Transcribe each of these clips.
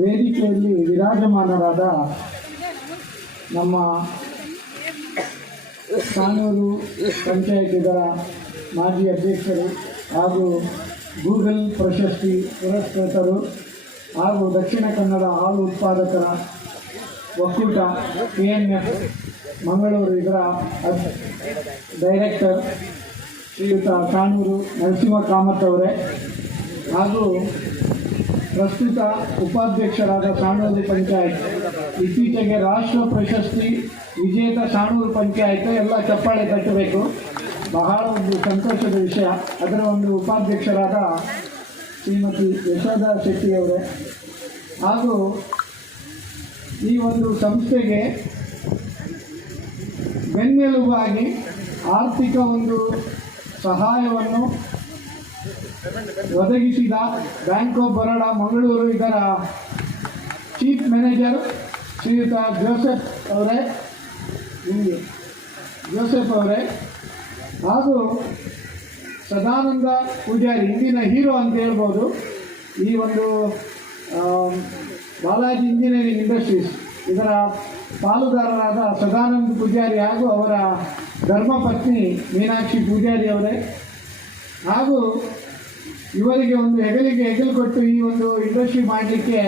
ವೇದಿಕೆಯಲ್ಲಿ ವಿರಾಜಮಾನರಾದ ನಮ್ಮ ಕಾನೂರು ಪಂಚಾಯತಿಗಳ ಮಾಜಿ ಅಧ್ಯಕ್ಷರು ಹಾಗೂ ಗೂಗಲ್ ಪ್ರಶಸ್ತಿ ಪುರಸ್ಕೃತರು ಹಾಗೂ ದಕ್ಷಿಣ ಕನ್ನಡ ಹಾಲು ಉತ್ಪಾದಕರ ಒಕ್ಕೂಟ KNF ಮಂಗಳೂರು ಇದರ ಡೈರೆಕ್ಟರ್ ಶ್ರೀಯುತ ಕಾನೂರು ನರಸಿಂಹ ಕಾಮತ್ ಅವರೇ ಹಾಗೂ ಪ್ರಸ್ತುತ ಉಪಾಧ್ಯಕ್ಷರಾದ ಸಾಣೂರು ಪಂಚಾಯತ್, ಇತ್ತೀಚೆಗೆ ರಾಷ್ಟ್ರ ಪ್ರಶಸ್ತಿ ವಿಜೇತ ಸಾಣೂರು ಪಂಚಾಯತ್, ಎಲ್ಲ ಚಪ್ಪಾಳೆ ತಟ್ಟಬೇಕು, ಬಹಳ ಒಂದು ಸಂತೋಷದ ವಿಷಯ. ಅದರ ಒಂದು ಉಪಾಧ್ಯಕ್ಷರಾದ ಶ್ರೀಮತಿ ಯಶೋಧ ಶೆಟ್ಟಿಯವರೇ ಹಾಗೂ ಈ ಒಂದು ಸಂಸ್ಥೆಗೆ ಬೆನ್ನೆಲುಬಾಗಿ ಆರ್ಥಿಕ ಒಂದು ಸಹಾಯವನ್ನು ಒದಗಿಸಿದ ಬ್ಯಾಂಕ್ ಆಫ್ ಬರೋಡಾ ಮಂಗಳೂರು ಇದರ ಚೀಫ್ ಮ್ಯಾನೇಜರ್ ಶ್ರೀಯುತ ಜೋಸೆಫ್ ಅವರೇ ಹಾಗೂ ಸದಾನಂದ ಪೂಜಾರಿ, ಇಂದಿನ ಹೀರೋ ಅಂತ ಹೇಳ್ಬೋದು, ಈ ಒಂದು ಬಾಲಾಜಿ ಇಂಜಿನಿಯರಿಂಗ್ ಇಂಡಸ್ಟ್ರೀಸ್ ಇದರ ಪಾಲುದಾರರಾದ ಸದಾನಂದ ಪೂಜಾರಿ ಹಾಗೂ ಅವರ ಧರ್ಮಪತ್ನಿ ಮೀನಾಕ್ಷಿ ಪೂಜಾರಿ ಅವರೇ ಹಾಗೂ ಇವರಿಗೆ ಒಂದು ಹೆಗಲು ಕೊಟ್ಟು ಈ ಒಂದು ಇಂಡಸ್ಟ್ರಿ ಮಾಡಲಿಕ್ಕೆ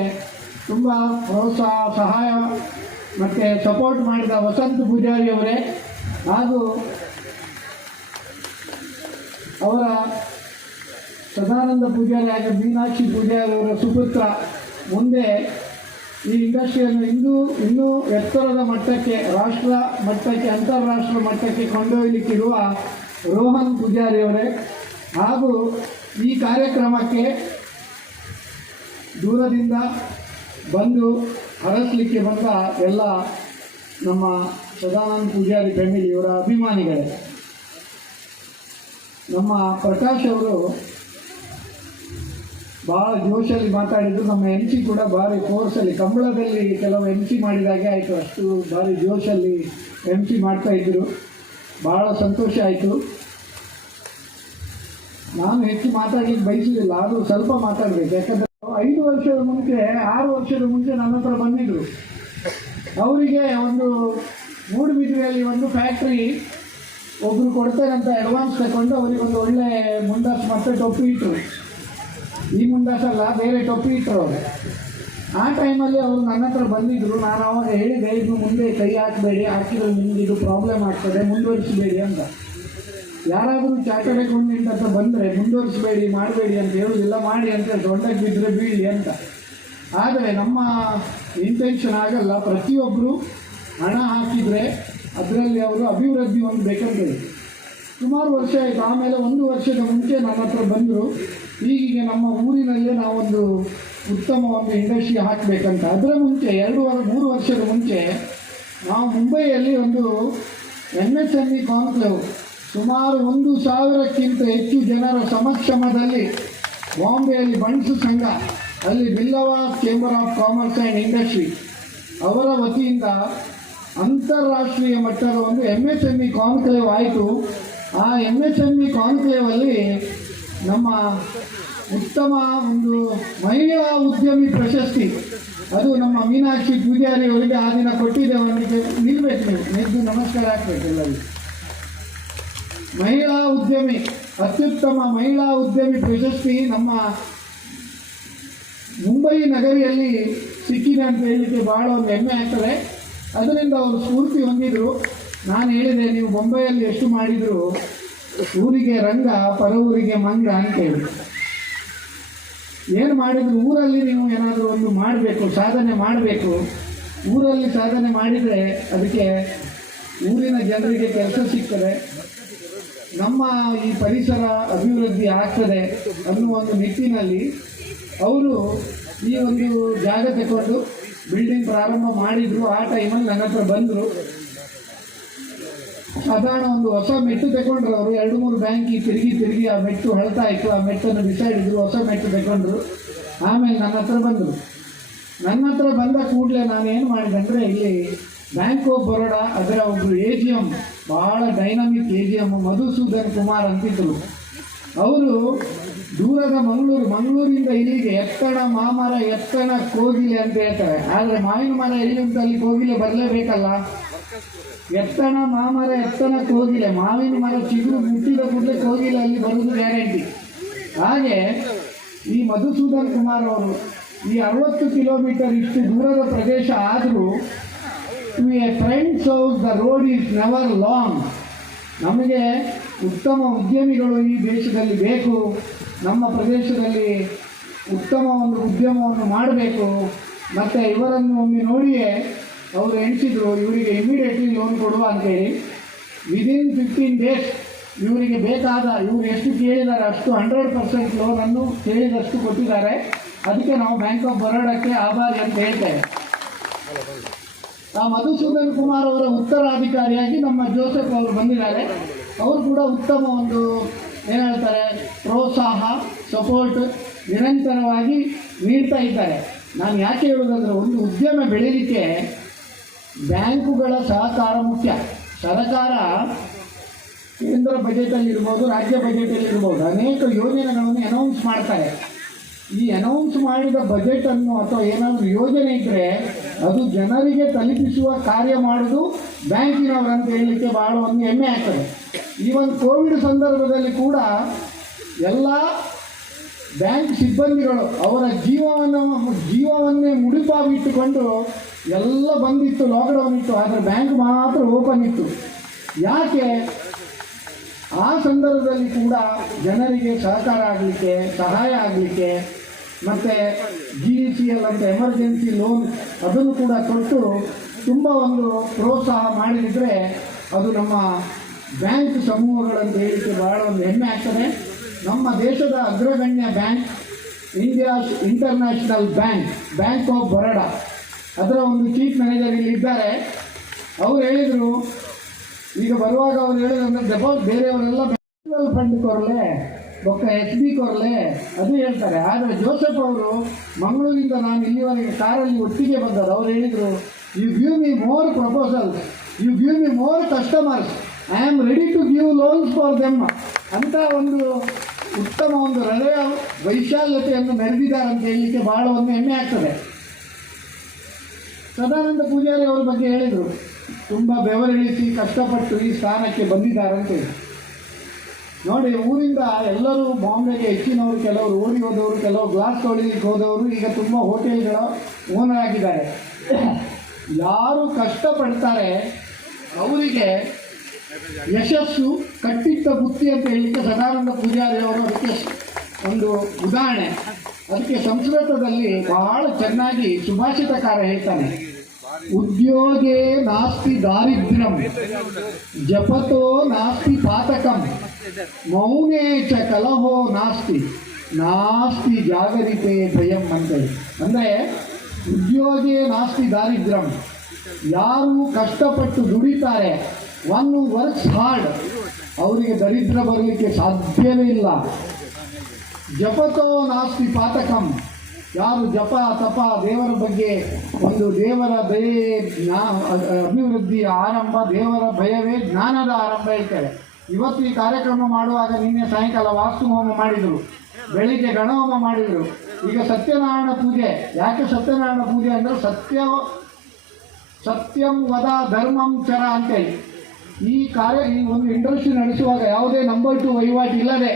ತುಂಬ ಪ್ರೋತ್ಸಾಹ, ಸಹಾಯ ಮತ್ತು ಸಪೋರ್ಟ್ ಮಾಡಿದ ವಸಂತ ಪೂಜಾರಿ ಅವರೇ ಹಾಗೂ ಅವರ ಸದಾನಂದ ಪೂಜಾರಿ ಹಾಗೂ ಮೀನಾಕ್ಷಿ ಪೂಜಾರಿ ಅವರ ಸುಪುತ್ರ ಮುಂದೆ ಈ ಇಂಡಸ್ಟ್ರಿಯನ್ನು ಇನ್ನೂ ಎತ್ತರದ ಮಟ್ಟಕ್ಕೆ, ರಾಷ್ಟ್ರ ಮಟ್ಟಕ್ಕೆ, ಅಂತಾರಾಷ್ಟ್ರ ಮಟ್ಟಕ್ಕೆ ಕೊಂಡೊಯ್ಯಲಿಕ್ಕಿರುವ ರೋಹನ್ ಪೂಜಾರಿ ಅವರೇ ಹಾಗೂ ಈ ಕಾರ್ಯಕ್ರಮಕ್ಕೆ ದೂರದಿಂದ ಬಂದು ಹರಸಲಿಕ್ಕೆ ಬಂದ ಎಲ್ಲ ನಮ್ಮ ಸದಾನಂದ ಪೂಜಾರಿ ಫ್ಯಾಮಿಲಿಯವರ ಅಭಿಮಾನಿಗಳೇ. ನಮ್ಮ ಪ್ರಕಾಶ್ ಅವರು ಭಾಳ ಜೋಶಲ್ಲಿ ಮಾತಾಡಿದ್ರು. ನಮ್ಮ MC ಕೂಡ ಭಾರಿ ಫೋರ್ಸಲ್ಲಿ, ಕಂಬಳದಲ್ಲಿ ಕೆಲವು MC ಮಾಡಿದಾಗೆ ಆಯಿತು, ಅಷ್ಟು ಭಾರಿ ಜೋಶಲ್ಲಿ MC ಮಾಡ್ತಾಯಿದ್ರು. ಭಾಳ ಸಂತೋಷ ಆಯಿತು. ನಾನು ಹೆಚ್ಚು ಮಾತಾಡಲಿಕ್ಕೆ ಬಯಸಲಿಲ್ಲ, ಆದರೂ ಸ್ವಲ್ಪ ಮಾತಾಡಬೇಕು. ಯಾಕಂದರೆ 5 ವರ್ಷದ ಮುಂಚೆ 6 ವರ್ಷದ ಮುಂಚೆ ನನ್ನ ಹತ್ರ ಬಂದಿದ್ದರು. ಅವರಿಗೆ ಒಂದು ಮೂಡುಬಿದಿರೆಯಲ್ಲಿ ಒಂದು ಫ್ಯಾಕ್ಟ್ರಿ ಒಬ್ಬರು ಕೊಡ್ತೇನಂತ ಅಡ್ವಾನ್ಸ್ ತಗೊಂಡು ಅವರಿಗೆ ಒಂದು ಒಳ್ಳೆ ಮುಂಡಾಸು ಮತ್ತು ಟೊಪ್ಪಿ ಇಟ್ಟರು. ಈ ಮುಂಡಾಸಲ್ಲ, ಬೇರೆ ಟೊಪ್ಪಿ ಇಟ್ಟರು ಅವರು. ಆ ಟೈಮಲ್ಲಿ ಅವರು ನನ್ನ ಹತ್ರ ಬಂದಿದ್ದರು. ನಾನು ಅವಾಗ ಹೇಳಿದೆ, ಇದು ಮುಂದೆ ಕೈ ಹಾಕಬೇಡಿ, ಹಾಕಿದ್ರೆ ನಿಮ್ಗೆ ಇದು ಪ್ರಾಬ್ಲಮ್ ಆಗ್ತದೆ, ಮುಂದುವರಿಸಬೇಡಿ ಅಂತ. ಯಾರಾದರೂ ಚಾರ್ಟರ್ಡ್ ಅಕೌಂಟೆಂಟ್ ಅಂತ ಬಂದರೆ ಮುಂದುವರಿಸಬೇಡಿ, ಮಾಡಬೇಡಿ ಅಂತ ಹೇಳೋದಿಲ್ಲ, ಮಾಡಿ ಅಂತ ದೊಡ್ಡಕ್ಕೆ ಬಿದ್ದರೆ ಬೀಳಿ ಅಂತ. ಆದರೆ ನಮ್ಮ ಇಂಟೆನ್ಷನ್ ಆಗಲ್ಲ. ಪ್ರತಿಯೊಬ್ಬರು ಹಣ ಹಾಕಿದರೆ ಅದರಲ್ಲಿ ಅವರು ಅಭಿವೃದ್ಧಿ ಹೊಂದಬೇಕಂತೇಳಿ ಸುಮಾರು ವರ್ಷ ಆಯಿತು. ಆಮೇಲೆ 1 ವರ್ಷದ ಮುಂಚೆ ನನ್ನ ಹತ್ರ ಬಂದರು, ಹೀಗೆ ನಮ್ಮ ಊರಿನಲ್ಲೇ ನಾವೊಂದು ಉತ್ತಮ ಒಂದು ಇಂಡಸ್ಟ್ರಿ ಹಾಕಬೇಕಂತ. ಅದರ ಮುಂಚೆ 2-3 ವರ್ಷದ ಮುಂಚೆ ನಾವು ಮುಂಬೈಯಲ್ಲಿ ಒಂದು MSME ಕಾನ್ಕ್ಲೇವ್, ಸುಮಾರು 1,000ಕ್ಕಿಂತ ಹೆಚ್ಚು ಜನರ ಸಮಕ್ಷಮದಲ್ಲಿ ಬಾಂಬೆಯಲ್ಲಿ ಬಣ್ಸು ಸಂಘ, ಅಲ್ಲಿ Billava chamber of commerce and industry ಅವರ ವತಿಯಿಂದ ಅಂತಾರಾಷ್ಟ್ರೀಯ ಮಟ್ಟದ ಒಂದು MSME ಕಾನ್ಕ್ಲೇವ್ ಆಯಿತು. ಆ MSME ಕಾನ್ಕ್ಲೇವಲ್ಲಿ ನಮ್ಮ ಉತ್ತಮ ಒಂದು ಮಹಿಳಾ ಉದ್ಯಮಿ ಪ್ರಶಸ್ತಿ, ಅದು ನಮ್ಮ ಮೀನಾಕ್ಷಿ ಪೂಜಾರಿ ಅವರಿಗೆ ಆ ದಿನ ಕೊಟ್ಟಿದ್ದೇವೆ. ಅವರಿಗೆ ನಿಲ್ಬೇಕು, ನೀವು ನಿದ್ದು ನಮಸ್ಕಾರ ಹಾಕಬೇಕು ಎಲ್ಲರಿಗೂ. ಮಹಿಳಾ ಉದ್ಯಮಿ, ಅತ್ಯುತ್ತಮ ಮಹಿಳಾ ಉದ್ಯಮಿ ಪ್ರಶಸ್ತಿ ನಮ್ಮ ಮುಂಬೈ ನಗರಿಯಲ್ಲಿ ಸಿಕ್ಕಿದೆ ಅಂತ ಹೇಳಲಿಕ್ಕೆ ಭಾಳ ಒಂದು ಹೆಮ್ಮೆ ಆಗ್ತದೆ. ಅದರಿಂದ ಅವರು ಸ್ಫೂರ್ತಿ ಹೊಂದಿದ್ರು. ನಾನು ಹೇಳಿದೆ, ನೀವು ಬೊಂಬೈಯಲ್ಲಿ ಎಷ್ಟು ಮಾಡಿದರೂ ಊರಿಗೆ ರಂಗ, ಪರ ಊರಿಗೆ ಮಂಗ ಅಂತೇಳಿ. ಏನು ಮಾಡಿದ್ರು ಊರಲ್ಲಿ ನೀವು ಏನಾದರೂ ಒಂದು ಮಾಡಬೇಕು, ಸಾಧನೆ ಮಾಡಬೇಕು. ಊರಲ್ಲಿ ಸಾಧನೆ ಮಾಡಿದರೆ ಅದಕ್ಕೆ ಊರಿನ ಜನರಿಗೆ ಕೆಲಸ ಸಿಗ್ತದೆ, ನಮ್ಮ ಈ ಪರಿಸರ ಅಭಿವೃದ್ಧಿ ಆಗ್ತದೆ ಅನ್ನುವ ಒಂದು ನಿಟ್ಟಿನಲ್ಲಿ ಅವರು ಈ ಒಂದು ಜಾಗ ತಗೊಂಡು ಬಿಲ್ಡಿಂಗ್ ಪ್ರಾರಂಭ ಮಾಡಿದರು. ಆ ಟೈಮಲ್ಲಿ ನನ್ನ ಹತ್ರ ಬಂದರು. ಸಾಧಾರಣ ಒಂದು ಹೊಸ ಮೆಟ್ಟು ತಗೊಂಡ್ರು ಅವರು. 2-3 ಬ್ಯಾಂಕಿಗೆ ತಿರುಗಿ ಆ ಮೆಟ್ಟು ಹಳ್ತಾ ಇತ್ತು. ಆ ಮೆಟ್ಟನ್ನು ಬಿಸಾಡಿದ್ರು, ಹೊಸ ಮೆಟ್ಟು ತಗೊಂಡ್ರು. ಆಮೇಲೆ ನನ್ನ ಹತ್ರ ಬಂದರು. ನನ್ನ ಹತ್ರ ಬಂದ ಕೂಡಲೇ ನಾನೇನು ಮಾಡಿದೆ ಅಂದರೆ, ಇಲ್ಲಿ ಬ್ಯಾಂಕ್ ಆಫ್ ಬರೋಡಾ ಅದರ ಒಬ್ಬರು AGM, ಭಾಳ ಡೈನಾಮಿಕ್ AGM, ಮಧುಸೂದನ್ ಕುಮಾರ್ ಅಂತಿದ್ದರು. ಅವರು ದೂರದ ಮಂಗಳೂರಿಂದ ಇಲ್ಲಿಗೆ ಎತ್ತಣ ಮಾಮರ ಎತ್ತಣ ಕೋಗಿಲೆ ಅಂತ ಹೇಳ್ತಾರೆ. ಆದರೆ ಮಾವಿನ ಮರ ಎಲ್ಲಿ ಉಂಟು ಅಲ್ಲಿ ಕೋಗಿಲೆ ಬರಲೇಬೇಕಲ್ಲ. ಎತ್ತಣ ಮಾಮರ ಎತ್ತಣ ಕೋಗಿಲೆ, ಮಾವಿನ ಮರ ಚಿಗುರು ಮುಟ್ಟಿದ ಕೂಡಲೇ ಕೋಗಿಲೆ ಅಲ್ಲಿ ಬರುವುದು ಗ್ಯಾರಂಟಿ. ಹಾಗೆ ಈ ಮಧುಸೂದನ್ ಕುಮಾರ್ ಅವರು ಈ 60 ಕಿಲೋಮೀಟರ್ ಇಷ್ಟು ದೂರದ ಪ್ರದೇಶ ಆದರೂ to a friend's house the road is never long. ನಮಗೆ ಉತ್ತಮ ಉದ್ಯಮಿಗಳು ಈ ದೇಶದಲ್ಲಿ ಬೇಕು, ನಮ್ಮ ಪ್ರದೇಶದಲ್ಲಿ ಉತ್ತಮ ಒಂದು ಉದ್ಯಮವನ್ನು ಮಾಡಬೇಕು. ಮತ್ತು ಇವರನ್ನು ಒಮ್ಮೆ ನೋಡಿಯೇ ಅವರು ಎಣಿಸಿದರು ಇವರಿಗೆ ಇಮಿಡಿಯೇಟ್ಲಿ ಲೋನ್ ಕೊಡುವ ಅಂತೇಳಿ. ವಿದಿನ್ 15 ಡೇಸ್ ಇವರಿಗೆ ಬೇಕಾದ ಇವರು ಎಷ್ಟು ಕೇಳಿದ್ದಾರೆ ಅಷ್ಟು 100% ಲೋನನ್ನು ಕೇಳಿದಷ್ಟು ಕೊಟ್ಟಿದ್ದಾರೆ. ಅದಕ್ಕೆ ನಾವು ಬ್ಯಾಂಕ್ ಆಫ್ ಬರೋಡಕ್ಕೆ ಆಭಾರಿ ಅಂತ ಹೇಳ್ತೇವೆ. ಆ ಮಧುಸೂದನ್ ಕುಮಾರ್ ಅವರ ಉತ್ತರಾಧಿಕಾರಿಯಾಗಿ ನಮ್ಮ ಜೋಸೆಫ್ ಅವರು ಬಂದಿದ್ದಾರೆ. ಅವರು ಕೂಡ ಉತ್ತಮ ಒಂದು ಏನು ಹೇಳ್ತಾರೆ ಪ್ರೋತ್ಸಾಹ ಸಪೋರ್ಟ್ ನಿರಂತರವಾಗಿ ನೀಡ್ತಾ ಇದ್ದಾರೆ. ನಾನು ಯಾಕೆ ಹೇಳೋದಂದರೆ ಒಂದು ಉದ್ಯಮ ಬೆಳೀಲಿಕ್ಕೆ ಬ್ಯಾಂಕುಗಳ ಸಹಕಾರ ಮುಖ್ಯ. ಸರ್ಕಾರ ಕೇಂದ್ರ ಬಜೆಟಲ್ಲಿ ಇರ್ಬೋದು, ರಾಜ್ಯ ಬಜೆಟಲ್ಲಿ ಇರ್ಬೋದು, ಅನೇಕ ಯೋಜನೆಗಳನ್ನು ಅನೌನ್ಸ್ ಮಾಡ್ತಾರೆ. ಈ ಅನೌನ್ಸ್ ಮಾಡಿದ ಬಜೆಟನ್ನು ಅಥವಾ ಏನಾದರೂ ಯೋಜನೆ ಇದ್ದರೆ ಅದು ಜನರಿಗೆ ತಲುಪಿಸುವ ಕಾರ್ಯ ಮಾಡೋದು ಬ್ಯಾಂಕಿನವರು ಅಂತ ಹೇಳಲಿಕ್ಕೆ ಭಾಳ ಒಂದು ಹೆಮ್ಮೆ ಆಗ್ತದೆ. ಈ ಒಂದು ಕೋವಿಡ್ ಸಂದರ್ಭದಲ್ಲಿ ಕೂಡ ಎಲ್ಲ ಬ್ಯಾಂಕ್ ಸಿಬ್ಬಂದಿಗಳು ಅವರ ಜೀವವನ್ನೇ ಮುಡಿಪಾಗಿಟ್ಟುಕೊಂಡು ಎಲ್ಲ ಬಂದಿತ್ತು, ಲಾಕ್ಡೌನ್ ಇತ್ತು, ಆದರೆ ಬ್ಯಾಂಕ್ ಮಾತ್ರ ಓಪನ್ ಇತ್ತು. ಯಾಕೆ? ಆ ಸಂದರ್ಭದಲ್ಲಿ ಕೂಡ ಜನರಿಗೆ ಸಹಕಾರ ಆಗಲಿಕ್ಕೆ, ಸಹಾಯ ಆಗಲಿಕ್ಕೆ, ಮತ್ತು GECL ಅಂತ ಎಮರ್ಜೆನ್ಸಿ ಲೋನ್ ಅದನ್ನು ಕೂಡ ಕೊಟ್ಟು ತುಂಬ ಒಂದು ಪ್ರೋತ್ಸಾಹ ಮಾಡಿದರೆ ಅದು ನಮ್ಮ ಬ್ಯಾಂಕ್ ಸಮೂಹಗಳಂತ ಹೇಳಿಕ್ಕೆ ಭಾಳ ಒಂದು ಹೆಮ್ಮೆ ಆಗ್ತದೆ. ನಮ್ಮ ದೇಶದ ಅಗ್ರಗಣ್ಯ bank India's international bank of Baroda, ಅದರ ಒಂದು ಚೀಫ್ ಮ್ಯಾನೇಜರ್ ಇಲ್ಲಿ ಇದ್ದಾರೆ. ಅವರು ಹೇಳಿದರು, ಈಗ ಬರುವಾಗ ಅವ್ರು ಹೇಳಿದ್ರೆ ಬೇರೆಯವರೆಲ್ಲ ಮ್ಯೂಚುವಲ್ ಫಂಡ್ ಕೊರಲೆ ಬೊಕ್ಕ SB ಕೊರಲೆ ಅದು ಹೇಳ್ತಾರೆ. ಆದರೆ ಜೋಸೆಫ್ ಅವರು ಮಂಗಳೂರಿಂದ ನಾನು ಇಲ್ಲಿವರೆಗೆ ಕಾರಲ್ಲಿ ಒಟ್ಟಿಗೆ ಬಂದರು. ಅವ್ರು ಹೇಳಿದರು, you give me more proposals, you give me more customers, I am ready to give loans for them ಅಂತ ಒಂದು ಉತ್ತಮ ಒಂದು ಹೃದಯ ವೈಶಾಲ್ಯತೆಯನ್ನು ಮೆರೆದಿದ್ದಾರೆ ಅಂತ ಹೇಳಲಿಕ್ಕೆ ಭಾಳ ಒಂದು ಹೆಮ್ಮೆ ಆಗ್ತದೆ. ಸದಾನಂದ ಪೂಜಾರಿ ಅವ್ರ ಬಗ್ಗೆ ಹೇಳಿದರು, ತುಂಬ ಬೆವರಿಳಿಸಿ ಕಷ್ಟಪಟ್ಟು ಈ ಸ್ಥಾನಕ್ಕೆ ಬಂದಿದ್ದಾರಂತೇಳಿ. ನೋಡಿ, ಊರಿಂದ ಎಲ್ಲರೂ ಬಾಂಬೆಗೆ ಹೆಚ್ಚಿನವರು, ಕೆಲವರು ಓಡಿ ಹೋದವರು, ಕೆಲವರು ಗ್ಲಾಸ್ ತೊಳಿಲಿಕ್ಕೆ ಹೋದವರು ಈಗ ತುಂಬ ಹೋಟೆಲ್ಗಳ ಓನರ್ ಆಗಿದ್ದಾರೆ. ಯಾರು ಕಷ್ಟಪಡ್ತಾರೆ ಅವರಿಗೆ ಯಶಸ್ಸು ಕಟ್ಟಿಟ್ಟ ಬುತ್ತಿ ಅಂತ ಹೇಳಲಿಕ್ಕೆ ಸದಾನಂದ ಪೂಜಾರಿ ಅವರು ಅದಕ್ಕೆ ಒಂದು ಉದಾಹರಣೆ. ಅದಕ್ಕೆ ಸಂಸ್ಕೃತದಲ್ಲಿ ಬಹಳ ಚೆನ್ನಾಗಿ ಸುಭಾಷಿತಕಾರ ಹೇಳ್ತಾನೆ, ಉದ್ಯೋಗೇ ನಾಸ್ತಿ ದಾರಿದ್ರ್ಯಂ ಜಪತೋ ನಾಸ್ತಿ ಪಾತಕಂ ಮೌನೇ ಚ ಕಲಹೋ ನಾಸ್ತಿ ಜಾಗರಿತೆ ಭಯಂ ಅಂತೇಳಿ. ಅಂದರೆ ಉದ್ಯೋಗೇ ನಾಸ್ತಿ ದಾರಿದ್ರ್ಯಂ, ಯಾರು ಕಷ್ಟಪಟ್ಟು ದುಡಿತಾರೆ, ಒನ್ ವರ್ಕ್ಸ್ ಹಾರ್ಡ್, ಅವರಿಗೆ ದರಿದ್ರ ಬರಲಿಕ್ಕೆ ಸಾಧ್ಯವೇ ಇಲ್ಲ. ಜಪತೋ ನಾಸ್ತಿ ಪಾತಕಂ, ಯಾರು ಜಪ ತಪ ದೇವರ ಬಗ್ಗೆ ಒಂದು ದೇವರ ದಯೆ ಅಭಿವೃದ್ಧಿಯ ಆರಂಭ, ದೇವರ ಭಯವೇ ಜ್ಞಾನದ ಆರಂಭ ಹೇಳ್ತಾರೆ. ಇವತ್ತು ಈ ಕಾರ್ಯಕ್ರಮ ಮಾಡುವಾಗ ನಿನ್ನೆ ಸಾಯಂಕಾಲ ವಾಸ್ತು ಹೋಮ ಮಾಡಿದರು, ಬೆಳಿಗ್ಗೆ ಗಣಹೋಮ ಮಾಡಿದರು, ಈಗ ಸತ್ಯನಾರಾಯಣ ಪೂಜೆ. ಯಾಕೆ ಸತ್ಯನಾರಾಯಣ ಪೂಜೆ ಅಂದರೆ ಸತ್ಯಂ ವದ ಧರ್ಮಂ ಚರ ಅಂತೇಳಿ ಈ ಒಂದು ಇಂಡಸ್ಟ್ರಿ ನಡೆಸುವಾಗ ಯಾವುದೇ ನಂಬರ್ 2 ವಹಿವಾಟು ಇಲ್ಲದೆ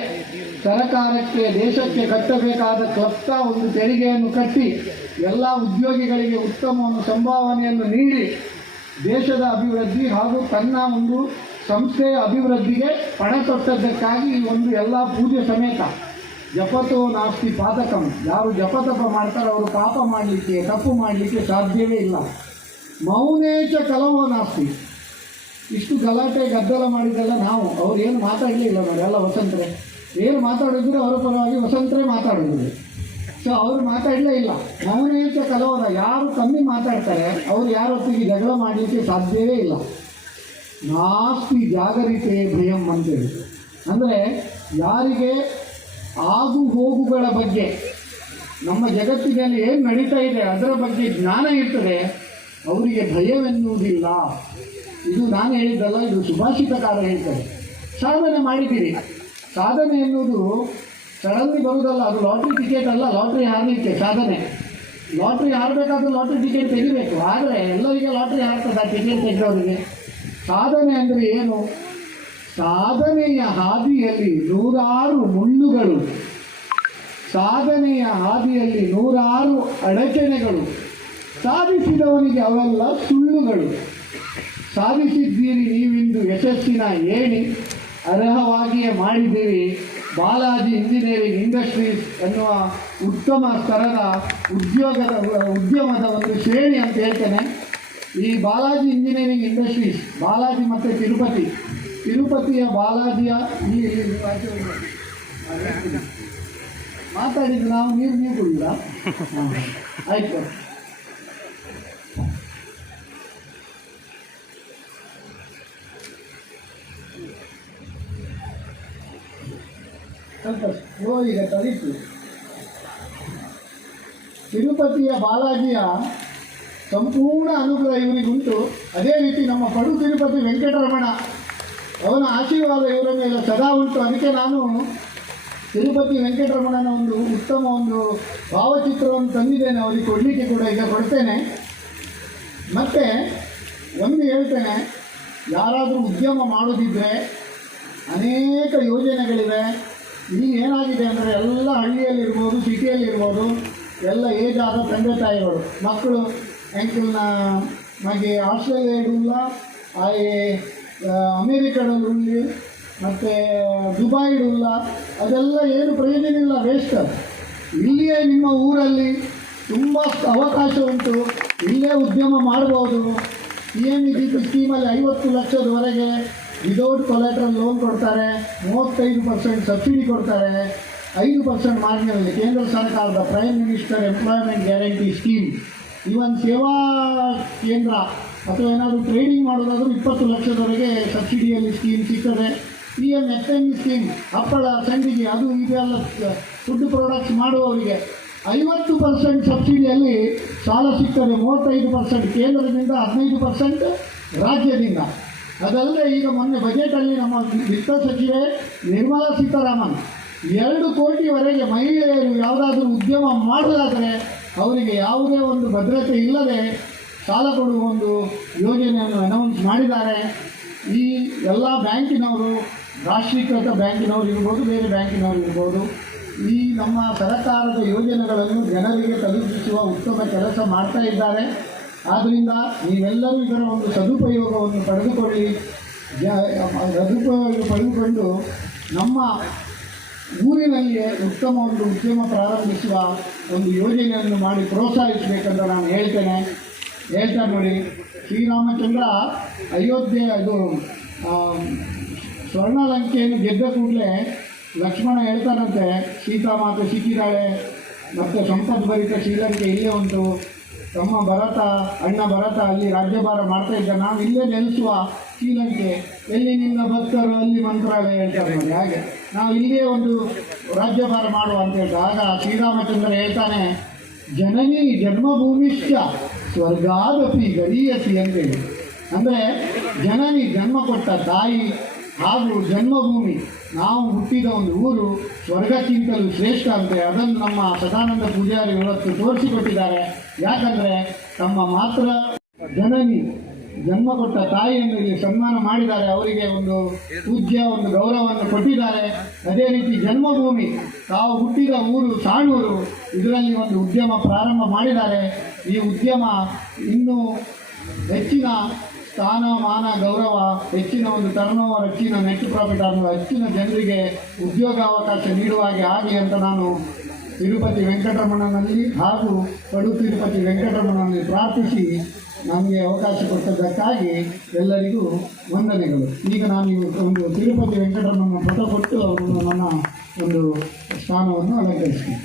ಸರ್ಕಾರಕ್ಕೆ ದೇಶಕ್ಕೆ ಕಟ್ಟಬೇಕಾದ ಕ್ಲಪ್ತ ಒಂದು ತೆರಿಗೆಯನ್ನು ಕಟ್ಟಿ ಎಲ್ಲ ಉದ್ಯೋಗಿಗಳಿಗೆ ಉತ್ತಮ ಒಂದು ಸಂಭಾವನೆಯನ್ನು ನೀಡಿ ದೇಶದ ಅಭಿವೃದ್ಧಿ ಹಾಗೂ ತನ್ನ ಒಂದು ಸಂಸ್ಥೆಯ ಅಭಿವೃದ್ಧಿಗೆ ಪಣ ತೊಟ್ಟದ್ದಕ್ಕಾಗಿ ಈ ಒಂದು ಎಲ್ಲ ಪೂಜೆ ಸಮೇತ ಜಪತೋ ನಾಸ್ತಿ ಪಾತಕಂ, ಯಾರು ಜಪತಪ ಮಾಡ್ತಾರೆ ಅವರು ಪಾಪ ಮಾಡಲಿಕ್ಕೆ, ತಪ್ಪು ಮಾಡಲಿಕ್ಕೆ ಸಾಧ್ಯವೇ ಇಲ್ಲ. ಮೌನೇಚ ಕಲವೋ ನಾಸ್ತಿ, ಇಷ್ಟು ಗಲಾಟೆ ಗದ್ದಲ ಮಾಡಿದ್ದೆಲ್ಲ ನಾವು, ಅವ್ರು ಏನು ಮಾತಾಡಲೇ ಇಲ್ಲ ನೋಡಿ, ಎಲ್ಲ ವಸಂತರೇ ಏನು ಮಾತಾಡಿದ್ರು ಅವರ ಪರವಾಗಿ ವಸಂತರೇ ಮಾತಾಡಿದ್ರು. ಸೊ ಅವರು ಮಾತಾಡಲೇ ಇಲ್ಲ. ಮೌನೇಚ ಕಲವರ, ಯಾರು ಕಮ್ಮಿ ಮಾತಾಡ್ತಾರೆ ಅವರು ಯಾರೊತ್ತಿಗೆ ಜಗಳ ಮಾಡಲಿಕ್ಕೆ ಸಾಧ್ಯವೇ ಇಲ್ಲ. ನಾಸ್ತಿ ಜಾಗರಿತೆ ಭಯಂ ಅಂತೇಳಿ, ಅಂದರೆ ಯಾರಿಗೆ ಆಗು ಹೋಗುಗಳ ಬಗ್ಗೆ, ನಮ್ಮ ಜಗತ್ತಿನಲ್ಲಿ ಏನು ನಡೀತಾ ಇದೆ ಅದರ ಬಗ್ಗೆ ಜ್ಞಾನ ಇರ್ತದೆ, ಅವರಿಗೆ ಭಯವೆನ್ನುವುದಿಲ್ಲ. ಇದು ನಾನು ಹೇಳಿದ್ದಲ್ಲ, ಇದು ಸುಭಾಷಿತಕಾರ ಹೇಳ್ತಾರೆ. ಸಾಧನೆ ಮಾಡಿದ್ದೀರಿ, ಸಾಧನೆ ಎನ್ನುವುದು ಸಡನ್ಲಿ ಬರುವುದಲ್ಲ, ಅದು ಲಾಟ್ರಿ ಟಿಕೆಟ್ ಅಲ್ಲ, ಲಾಟ್ರಿ ಹಾರಲಿಕ್ಕೆ ಸಾಧನೆ. ಲಾಟ್ರಿ ಹಾರಬೇಕಾದ್ರೆ ಲಾಟ್ರಿ ಟಿಕೆಟ್ ತೆಗಿಬೇಕು, ಆದರೆ ಎಲ್ಲರಿಗೆ ಲಾಟ್ರಿ ಹಾರ್ತದೆ ಆ ಟಿಕೆಟ್ ತೆಗೆದವರಿಗೆ. ಸಾಧನೆ ಅಂದರೆ ಏನು? ಸಾಧನೆಯ ಹಾದಿಯಲ್ಲಿ ನೂರಾರು ಮುಳ್ಳುಗಳು, ಸಾಧನೆಯ ಹಾದಿಯಲ್ಲಿ ನೂರಾರು ಅಡಚಣೆಗಳು, ಸಾಧಿಸಿದವನಿಗೆ ಅವೆಲ್ಲ ಸುಳ್ಳುಗಳು. ಸಾಧಿಸಿದ್ದೀರಿ ನೀವಿಂದು ಯಶಸ್ಸಿನ ಏಣಿ, ಅರ್ಹವಾಗಿಯೇ ಮಾಡಿದ್ದೀರಿ ಬಾಲಾಜಿ ಇಂಜಿನಿಯರಿಂಗ್ ಇಂಡಸ್ಟ್ರೀಸ್ ಎನ್ನುವ ಉತ್ತಮ ಸ್ತರದ ಉದ್ಯಮದ ಒಂದು ಶ್ರೇಣಿ ಅಂತ ಹೇಳ್ತೇನೆ. ಈ ಬಾಲಾಜಿ ಇಂಜಿನಿಯರಿಂಗ್ ಇಂಡಸ್ಟ್ರೀಸ್, ಬಾಲಾಜಿ ಮತ್ತು ತಿರುಪತಿಯ ಬಾಲಾಜಿಯ ಈ ಮಾತಾಡಿದ್ದು ನಾವು, ನೀವು ಕೊಡಿಲ್ಲ, ಆಯ್ತು. ಸ್ವಲ್ಪ ಸ್ಲೋ ಈಗ ತರಿತು. ತಿರುಪತಿಯ ಬಾಲಾಜಿಯ ಸಂಪೂರ್ಣ ಅನುಗ್ರಹ ಇವರಿಗುಂಟು. ಅದೇ ರೀತಿ ನಮ್ಮ ಪಡು ತಿರುಪತಿ ವೆಂಕಟರಮಣ, ಅವನ ಆಶೀರ್ವಾದ ಇವರ ಮೇಲೆ ಸದಾ ಉಂಟು. ಅದಕ್ಕೆ ನಾನು ತಿರುಪತಿ ವೆಂಕಟರಮಣನ ಒಂದು ಉತ್ತಮ ಒಂದು ಭಾವಚಿತ್ರವನ್ನು ತಂದಿದ್ದೇನೆ, ಅವರಿಗೆ ಕೊಡಲಿಕ್ಕೆ ಕೂಡ ಈಗ ಕೊಡ್ತೇನೆ. ಮತ್ತು ಒಂದು ಹೇಳ್ತೇನೆ, ಯಾರಾದರೂ ಉದ್ಯಮ ಮಾಡೋದಿದ್ದರೆ ಅನೇಕ ಯೋಜನೆಗಳಿವೆ. ಇಲ್ಲಿ ಏನಾಗಿದೆ ಅಂದರೆ ಎಲ್ಲ ಹಳ್ಳಿಯಲ್ಲಿರ್ಬೋದು, ಸಿಟಿಯಲ್ಲಿರ್ಬೋದು, ಎಲ್ಲ ಏಜ್ ಆದ ತಂದೆ ತಾಯಿಗಳು ಮಕ್ಕಳು ಎಂಕಲ್ನ ಮಗೆ ಆಸ್ಟ್ರೇಲಿಯಾ ಇಡಲ್ಲ, ಅಮೇರಿಕದಲ್ಲಿ ಮತ್ತು ದುಬೈ ಇಡಲ್ಲ, ಅದೆಲ್ಲ ಏನು ಪ್ರಯೋಜನ ಇಲ್ಲ, ವೇಸ್ಟ್. ಇಲ್ಲಿಯೇ ನಿಮ್ಮ ಊರಲ್ಲಿ ತುಂಬ ಅವಕಾಶ ಉಂಟು, ಇಲ್ಲೇ ಉದ್ಯಮ ಮಾಡ್ಬೋದು. PMEGP ಸ್ಕೀಮಲ್ಲಿ 50 ಲಕ್ಷದವರೆಗೆ ವಿದೌಟ್ ಕೊಲೆಟ್ರಲ್ ಲೋನ್ ಕೊಡ್ತಾರೆ, 35% ಸಬ್ಸಿಡಿ ಕೊಡ್ತಾರೆ, 5% ಮಾರ್ಜಿನಲ್ಲಿ. ಕೇಂದ್ರ ಸರ್ಕಾರದ prime minister employment guarantee scheme. Even ಸೇವಾ ಕೇಂದ್ರ ಅಥವಾ ಏನಾದರೂ ಟ್ರೇಡಿಂಗ್ ಮಾಡೋದಾದರೂ 20 ಲಕ್ಷದವರೆಗೆ ಸಬ್ಸಿಡಿಯಲ್ಲಿ ಸ್ಕೀಮ್ ಸಿಗ್ತದೆ. PMFME ಸ್ಕೀಮ್, ಹಪ್ಪಳ, ಸಂಡಿಗೆ, ಅದು ಇದೆಲ್ಲ ಫುಡ್ ಪ್ರಾಡಕ್ಟ್ಸ್ ಮಾಡುವವರಿಗೆ 50% ಸಬ್ಸಿಡಿಯಲ್ಲಿ ಸಾಲ ಸಿಗ್ತದೆ. 35% ಕೇಂದ್ರದಿಂದ, 15% ರಾಜ್ಯದಿಂದ. ಅದಲ್ಲದೆ ಈಗ ಮೊನ್ನೆ ಬಜೆಟಲ್ಲಿ ನಮ್ಮ ವಿತ್ತ ಸಚಿವೆ ನಿರ್ಮಲಾ ಸೀತಾರಾಮನ್ 2 ಕೋಟಿವರೆಗೆ ಮಹಿಳೆಯರು ಯಾವುದಾದ್ರೂ ಉದ್ಯಮ ಮಾಡೋದಾದರೆ ಅವರಿಗೆ ಯಾವುದೇ ಒಂದು ಭದ್ರತೆ ಇಲ್ಲದೆ ಸಾಲ ಕೊಡುವ ಒಂದು ಯೋಜನೆಯನ್ನು ಅನೌನ್ಸ್ ಮಾಡಿದ್ದಾರೆ. ಈ ಎಲ್ಲ ಬ್ಯಾಂಕಿನವರು, ರಾಷ್ಟ್ರೀಕೃತ ಬ್ಯಾಂಕಿನವರು ಇರ್ಬೋದು, ಬೇರೆ ಬ್ಯಾಂಕಿನವರು ಇರ್ಬೋದು, ಈ ನಮ್ಮ ಸರ್ಕಾರದ ಯೋಜನೆಗಳನ್ನು ಜನರಿಗೆ ತಲುಪಿಸುವ ಉತ್ತಮ ಕೆಲಸ ಮಾಡ್ತಾ ಇದ್ದಾರೆ. ಆದ್ದರಿಂದ ನೀವೆಲ್ಲರೂ ಇದರ ಒಂದು ಸದುಪಯೋಗವನ್ನು ಪಡೆದುಕೊಳ್ಳಿ. ಸದುಪಯೋಗ ಪಡೆದುಕೊಂಡು ನಮ್ಮ ಊರಿನಲ್ಲಿಯೇ ಉತ್ತಮ ಒಂದು ಉದ್ಯಮ ಪ್ರಾರಂಭಿಸುವ ಒಂದು ಯೋಜನೆಯನ್ನು ಮಾಡಿ ಪ್ರೋತ್ಸಾಹಿಸಬೇಕಂತ ನಾನು ಹೇಳ್ತಾ ನೋಡಿ. ಶ್ರೀರಾಮಚಂದ್ರ ಅಯೋಧ್ಯೆ ಅದು ಸ್ವರ್ಣಲಂಕೆಯನ್ನು ಗೆದ್ದ ಕೂಡಲೇ ಲಕ್ಷ್ಮಣ ಹೇಳ್ತಾನಂತೆ, ಸೀತಾಮಾತೆ ಸಿಕ್ಕಿದ್ದಾಳೆ ಮತ್ತು ಸಂಪದ್ಭರಿತ ಶ್ರೀಲಂಕೆ ಇಲ್ಲೇ ಉಂಟು, ತಮ್ಮ ಭರತ, ಅಣ್ಣ ಭರತ ಅಲ್ಲಿ ರಾಜ್ಯಭಾರ ಮಾಡ್ತಾ ಇದ್ದ, ನಾವು ಇಲ್ಲೇ ನೆಲೆಸುವ ಶ್ರೀಲಂಕೆ, ಎಲ್ಲಿ ನಿನ್ನ ಭಕ್ತರು ಅಲ್ಲಿ ಮಂತ್ರಾಲಯ ಹೇಳ್ತಾರೆ ನೋಡಿ, ಹಾಗೆ ನಾವು ಇಲ್ಲೇ ಒಂದು ರಾಜ್ಯಭಾರ ಮಾಡುವ ಅಂತ ಹೇಳ್ತಾರೆ. ಆಗ ಶ್ರೀರಾಮಚಂದ್ರ ಹೇಳ್ತಾನೆ, ಜನನಿ ಜನ್ಮಭೂಮಿಶ್ಚ ಸ್ವರ್ಗಾದಪಿ ಗರೀಯಸಿ ಅಂತೇಳಿ. ಅಂದರೆ ಜನನಿ ಜನ್ಮ ಕೊಟ್ಟ ತಾಯಿ ಹಾಗೂ ಜನ್ಮಭೂಮಿ, ನಾವು ಹುಟ್ಟಿದ ಒಂದು ಊರು ಸ್ವರ್ಗಕ್ಕಿಂತಲೂ ಶ್ರೇಷ್ಠ ಅಂತೆ. ಅದನ್ನು ನಮ್ಮ ಸದಾನಂದ ಪೂಜಾರಿ ಇವತ್ತು ತೋರಿಸಿಕೊಟ್ಟಿದ್ದಾರೆ. ಯಾಕಂದರೆ ತಮ್ಮ ಮಾತ್ರ ಜನನಿ ಜನ್ಮ ಕೊಟ್ಟ ತಾಯಿಯನ್ನು ಇಲ್ಲಿ ಸನ್ಮಾನ ಮಾಡಿದ್ದಾರೆ, ಅವರಿಗೆ ಒಂದು ಪೂಜ್ಯ ಒಂದು ಗೌರವವನ್ನು ಕೊಟ್ಟಿದ್ದಾರೆ. ಅದೇ ರೀತಿ ಜನ್ಮಭೂಮಿ, ತಾವು ಹುಟ್ಟಿದ ಊರು ಸಾಣೂರು, ಇದರಲ್ಲಿ ಒಂದು ಉದ್ಯಮ ಪ್ರಾರಂಭ ಮಾಡಿದ್ದಾರೆ. ಈ ಉದ್ಯಮ ಇನ್ನೂ ಹೆಚ್ಚಿನ ಸ್ಥಾನಮಾನ, ಗೌರವ, ಹೆಚ್ಚಿನ ಒಂದು ಟರ್ನೋವರ್, ಹೆಚ್ಚಿನ ನೆಟ್ ಪ್ರಾಫಿಟ್ ಆಗುವ, ಹೆಚ್ಚಿನ ಜನರಿಗೆ ಉದ್ಯೋಗಾವಕಾಶ ನೀಡುವ ಹಾಗೆ ಆಗಲಿ ಅಂತ ನಾನು ತಿರುಪತಿ ವೆಂಕಟರಮಣನಲ್ಲಿ ಹಾಗೂ ಪಡು ತಿರುಪತಿ ವೆಂಕಟರಮಣನಲ್ಲಿ ಪ್ರಾರ್ಥಿಸಿ ನಮಗೆ ಅವಕಾಶ ಕೊಟ್ಟದ್ದಕ್ಕಾಗಿ ಎಲ್ಲರಿಗೂ ವಂದನೆಗಳು. ಈಗ ನಾನು ಒಂದು ತಿರುಪತಿ ವೆಂಕಟರಮಣ ಫೋಟೋ ಕೊಟ್ಟು ಅವರು ನನ್ನ ಒಂದು ಸ್ಥಾನವನ್ನು ಅಲಂಕರಿಸ್ತೀನಿ.